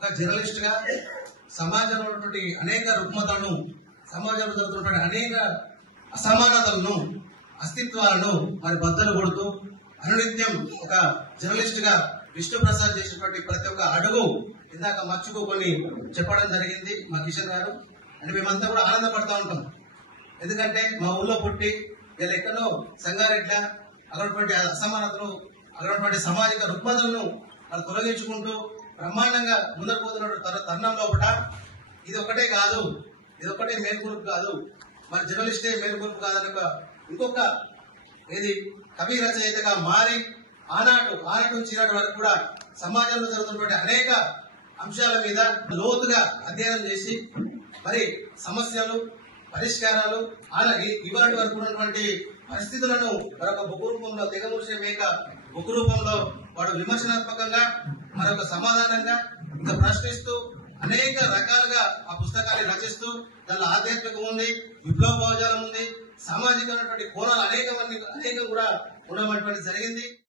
ఒక జర్నలిస్ట్ గా సమాజంలో ఉన్నటువంటి అనేక రుగ్మతలను, సమాజంలో జరుగుతున్నటువంటి అనేక అసమానతలను, అస్తిత్వాలను మరి బద్దలు కొడుతూ అనునిత్యం ఒక జర్నలిస్ట్ గా విష్ణు ప్రసాద్ చేసినటువంటి ప్రతి ఒక్క అడుగు ఇందాక మర్చిపోకొని చెప్పడం జరిగింది మా కిషన్ గారు. అని మేమంతా కూడా ఆనందపడతా ఉంటాం. ఎందుకంటే మా ఊళ్ళో పుట్టి వీళ్ళు ఎక్కడో సంగారెడ్ల అక్కడటువంటి అసమానతలు, అక్కడటువంటి సామాజిక రుగ్మతలను వాళ్ళు తొలగించుకుంటూ బ్రహ్మాండంగా ముందరు పోతున్న తరుణం లోపల ఇది ఒకటే కాదు, ఇది ఒకటే మేల్కొలుపు కాదు, మన జర్నలిస్టే మేల్కొలుపు కాదని ఇంకొక ఏది కవి రచయితగా మారి ఆనాటి నుంచి ఈనాటి వరకు కూడా సమాజంలో జరుగుతున్నటువంటి అనేక అంశాల మీద లోతుగా అధ్యయనం చేసి మరి సమస్యలు, పరిష్కారాలు ఇవాటి వరకు ఉన్నటువంటి పరిస్థితులను మరొక బుక్ రూపంలో, తెగముషే మేక బుక్ రూపంలో వాడు విమర్శనాత్మకంగా మరొక సమాధానంగా ఇంకా ప్రశ్నిస్తూ అనేక రకాలుగా ఆ పుస్తకాన్ని రచిస్తూ దానిలో ఆధ్యాత్మికం ఉంది, విప్లవ భావజాలం ఉంది, సామాజికమైనటువంటి కోణాలు అనేకం కూడా ఉండడం జరిగింది.